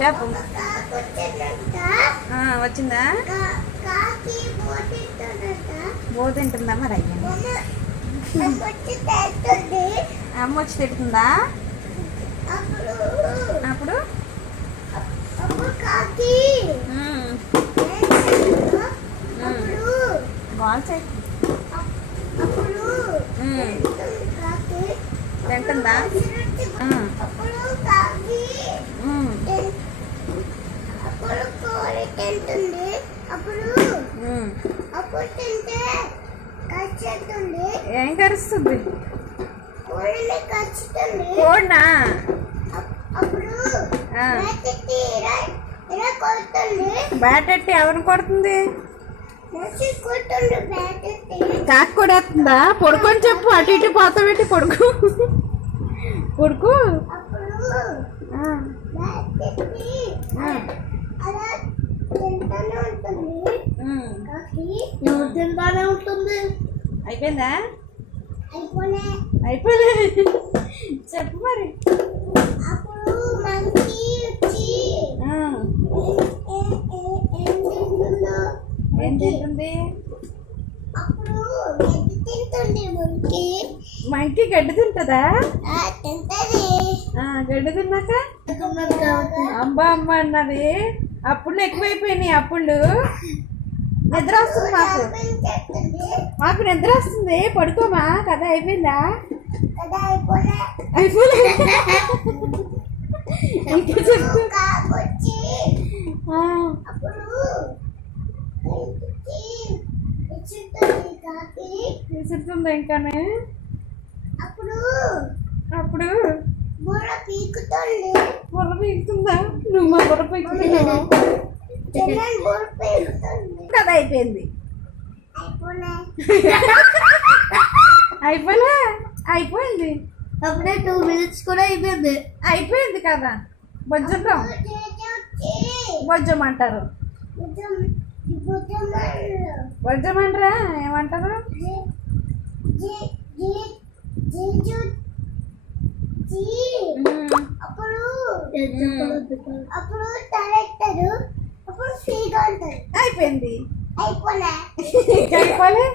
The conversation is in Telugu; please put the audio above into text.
చెప్పు. వచ్చిందా? కా- కాకి పోతుందంట బో తింటుందా మరి అయ్యా? అమ్మ వచ్చి తిడుతుందా? అప్పుడు? ఉమ్, తింటుంది కాకి తింటుందా ఉమ్, అప్పుడు కాకి ఉమ్, తిన్- అప్పుడు కోడి తింటుంది అప్పుడు ఉమ్. అప్పుడు తింటే కచ్చేస్తుంది ఏం కరుస్తుంది? కోడిని కచ్చుతుంది కోడినా? అప్- అప్పుడు ఆ. మెత్తటి ఇలా ఇలా కొడుతుంది. బ్యాట్ ఎట్టి ఎవరిని కొడుతుంది? బ్యాటెట్టి కాకి కొడేస్తుందా? పడుకొని చెప్పు అటు ఇటు పోతా పెట్టి పడుకు. పడుకు అప్పుడు ఆ, బ్యాటెట్టి ఆ, అలా తింటూనే ఉంటుంది ఉమ్. కాకి తింటానే ఉంటుంది. అయిపోయిందా? అయిపోయింది చెప్పు మరి. అప్పుడు మంకీ వచ్చి ఏ- తింటుందో? అప్పుడు గడ్డి తింటుంది మంకీ. మంకి గడ్డి తింటుందా? తింటది. గడ్డి తిన్నాక? అబ్బా అమ్మ అన్నది. అప్పుడు ఎక్కువైపోయినాయి అప్పుడు నిద్ర వస్తుంది మాకు. మాకు నిద్ర వస్తుంది పడుకోమా? కథ అయిపోయిందా? అయిపోలే. ఇంకా కాకి విసురుతుందా ఇంకానే? అప్పుడు అప్పుడు? బుర్ర పీకుతుంది. బుర్ర పీకుతుందా? నువ్వు మా బుర్ర పీకుతున్నావా? కథ అయిపోయింది అయిపోయినా అయిపోలే? అయిపోయింది. అప్పుడే టూ మినిట్స్ కూడా అయిపోయింది. అయిపోయింది కదా. వచ్చి బొజ్జం అంటారు భుజమల్లు బొజ్జమంటారా ఏమంటారు. అప్పుడు. అప్పుడు అయిపోయింది అయిపోయినా ఇంకా అయిపోలే